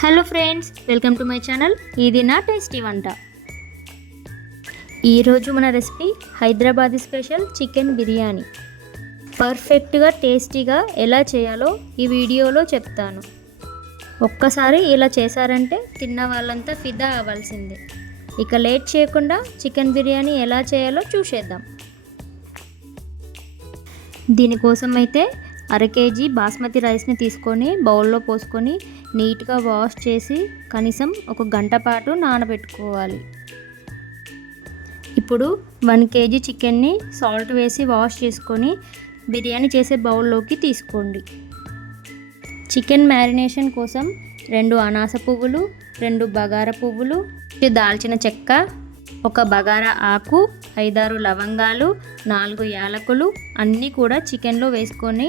Hello friends, welcome to my channel. ఇది నా tasty వంట. ఈరోజు మన recipe Hyderabadi special chicken biryani. పర్ఫెక్ట్గా టేస్టీగా ఎలా చేయాలో ఈ వీడియోలో చెప్తాను. ఒక్కసారి ఇలా చేశారంటే తిన్న వాళ్ళంతా ఫిదా అవ్వాల్సిందే. ఇక లేట్ చేయకుండా చికెన్ బిర్యానీ ఎలా చేయాలో చూసేద్దాం. దీనికోసం అయితే అర కేజీ బాస్మతి రైస్ని తీసుకొని బౌల్లో పోసుకొని నీట్గా వాష్ చేసి కనీసం ఒక గంట పాటు నానబెట్టుకోవాలి. ఇప్పుడు 1 కేజీ చికెన్ని సాల్ట్ వేసి వాష్ చేసుకొని బిర్యానీ చేసే బౌల్లోకి తీసుకోండి. చికెన్ మ్యారినేషన్ కోసం 2 అనాస పువ్వులు, 2 బగారా పువ్వులు, దాల్చిన చెక్క, 1 బగారా ఆకు, 5-6 లవంగాలు, 4 యాలకులు అన్నీ కూడా చికెన్లో వేసుకొని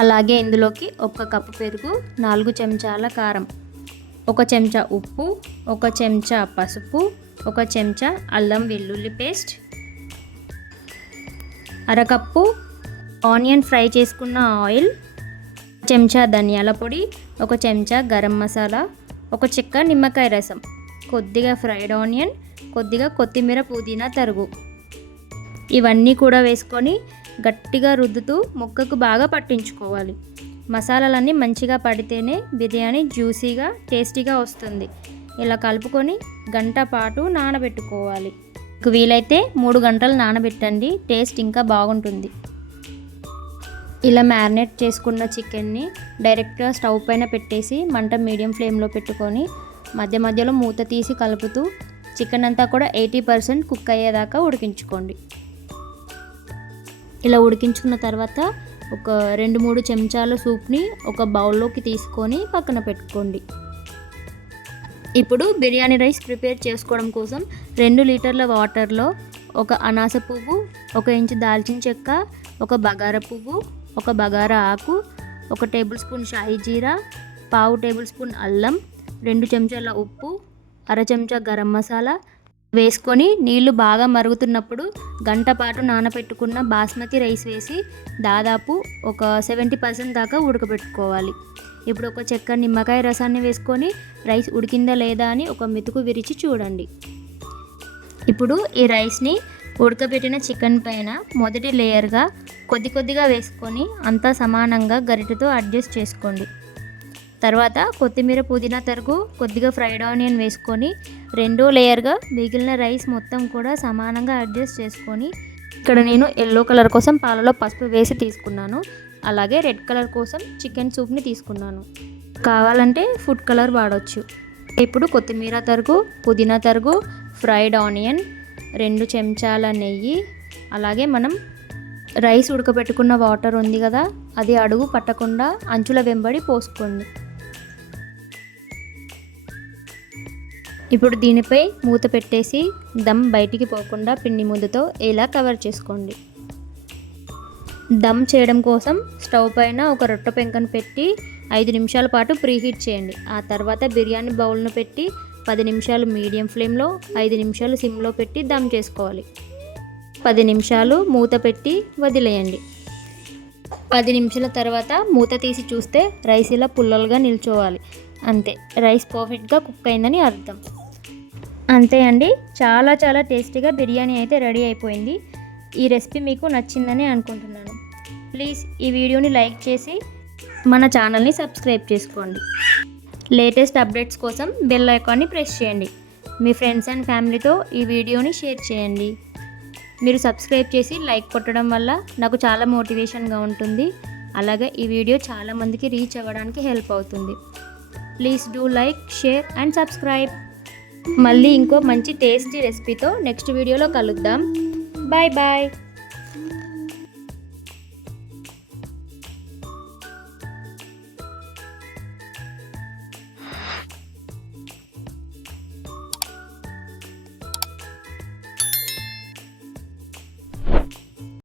అలాగే ఇందులోకి 1 కప్పు పెరుగు, 4 చెంచాల కారం, 1 చెంచా ఉప్పు, 1 చెంచా పసుపు, 1 చెంచా అల్లం వెల్లుల్లి పేస్ట్, అరకప్పు ఆనియన్ ఫ్రై చేసుకున్న ఆయిల్, 1 చెంచా ధనియాల పొడి, 1 చెంచా గరం మసాలా, 1 చెక్క నిమ్మకాయ రసం, కొద్దిగా ఫ్రైడ్ ఆనియన్, కొద్దిగా కొత్తిమీర పుదీనా తరుగు. ఇవన్నీ కూడా వేసుకొని గట్టిగా రుద్దుతూ ముక్కకు బాగా పట్టించుకోవాలి. మసాలాలన్నీ మంచిగా పడితేనే బిర్యానీ జ్యూసీగా టేస్టీగా వస్తుంది. ఇలా కలుపుకొని గంట పాటు నానబెట్టుకోవాలి. వీలైతే 3 గంటలు నానబెట్టండి, టేస్ట్ ఇంకా బాగుంటుంది. ఇలా మ్యారినేట్ చేసుకున్న చికెన్ని డైరెక్ట్గా స్టవ్ పైన పెట్టేసి మంట మీడియం ఫ్లేమ్లో పెట్టుకొని మధ్య మధ్యలో మూత తీసి కలుపుతూ చికెన్ అంతా కూడా 80% కుక్ అయ్యేదాకా ఉడికించుకోండి. ఇలా ఉడికించుకున్న తర్వాత ఒక 2-3 చెంచాల సూప్ని ఒక బౌల్లోకి తీసుకొని పక్కన పెట్టుకోండి. ఇప్పుడు బిర్యానీ రైస్ ప్రిపేర్ చేసుకోవడం కోసం 2 లీటర్ల వాటర్లో 1 అనాస పువ్వు, 1 ఇంచు దాల్చిన చెక్క, 1 బగారా పువ్వు, 1 బగారా ఆకు, 1 టేబుల్ స్పూన్ షాహీ జీరా, 1/2 టేబుల్ స్పూన్ అల్లం, 2 చెంచాల ఉప్పు, అర చెంచా గరం మసాలా వేసుకొని నీళ్లు బాగా మరుగుతున్నప్పుడు గంట పాటు నానబెట్టుకున్న బాస్మతి రైస్ వేసి దాదాపు ఒక 70% దాకా ఉడకబెట్టుకోవాలి. ఇప్పుడు 1 చెక్క నిమ్మకాయ రసాన్ని వేసుకొని రైస్ ఉడికిందా లేదా అని ఒక మెతుకు విరిచి చూడండి. ఇప్పుడు ఈ రైస్ని ఉడకబెట్టిన చికెన్ పైన మొదటి లేయర్గా కొద్దిగా వేసుకొని అంతా సమానంగా గరిటెతో అడ్జస్ట్ చేసుకోండి. తర్వాత కొత్తిమీర పుదీనా తరుగు, కొద్దిగా ఫ్రైడ్ ఆనియన్ వేసుకొని 2వ లేయర్గా మిగిలిన రైస్ మొత్తం కూడా సమానంగా అడ్జస్ట్ చేసుకొని ఇక్కడ నేను ఎల్లో కలర్ కోసం పాలలో పసుపు వేసి తీసుకున్నాను. అలాగే రెడ్ కలర్ కోసం చికెన్ సూప్ని తీసుకున్నాను. కావాలంటే ఫుడ్ కలర్ వాడవచ్చు. ఇప్పుడు కొత్తిమీర తరుగు, పుదీనా తరుగు, ఫ్రైడ్ ఆనియన్, 2 చెంచాల నెయ్యి, అలాగే మనం రైస్ ఉడకబెట్టుకున్న వాటర్ ఉంది కదా, అది అడుగు పట్టకుండా అంచుల వెంబడి పోసుకోండి. ఇప్పుడు దీనిపై మూత పెట్టేసి దమ్ బయటికి పోకుండా పిండి ముద్దతో ఇలా కవర్ చేసుకోండి. దమ్ చేయడం కోసం స్టవ్ పైన ఒక రొట్టె పెంకను పెట్టి 5 నిమిషాల పాటు ప్రీహీట్ చేయండి. ఆ తర్వాత బిర్యానీ బౌల్ను పెట్టి 10 నిమిషాలు మీడియం ఫ్లేమ్లో, 5 నిమిషాలు సిమ్లో పెట్టి దమ్ చేసుకోవాలి. 10 నిమిషాలు మూత పెట్టి వదిలేయండి. 10 నిమిషాల తర్వాత మూత తీసి చూస్తే రైస్ ఇలా పుల్లలుగా నిల్చోవాలి. అంతే, రైస్ పర్ఫెక్ట్గా కుక్ అయిందని అర్థం. అంతే అండి, చాలా టేస్టీగా బిర్యానీ అయితే రెడీ అయిపోయింది. ఈ రెసిపీ మీకు నచ్చిందని అనుకుంటున్నాను. ప్లీజ్ ఈ వీడియోని లైక్ చేసి మన ఛానల్ని సబ్స్క్రైబ్ చేసుకోండి. లేటెస్ట్ అప్డేట్స్ కోసం బెల్ ఐకాన్ని ప్రెస్ చేయండి. మీ ఫ్రెండ్స్ అండ్ ఫ్యామిలీతో ఈ వీడియోని షేర్ చేయండి. మీరు సబ్స్క్రైబ్ చేసి లైక్ కొట్టడం వల్ల నాకు చాలా మోటివేషన్గా ఉంటుంది. అలాగే ఈ వీడియో చాలామందికి రీచ్ అవ్వడానికి హెల్ప్ అవుతుంది. Please do like, share and subscribe. మళ్ళీ ఇంకో మంచి టేస్టీ రెసిపీతో నెక్స్ట్ వీడియోలో కలుద్దాం. Bye bye.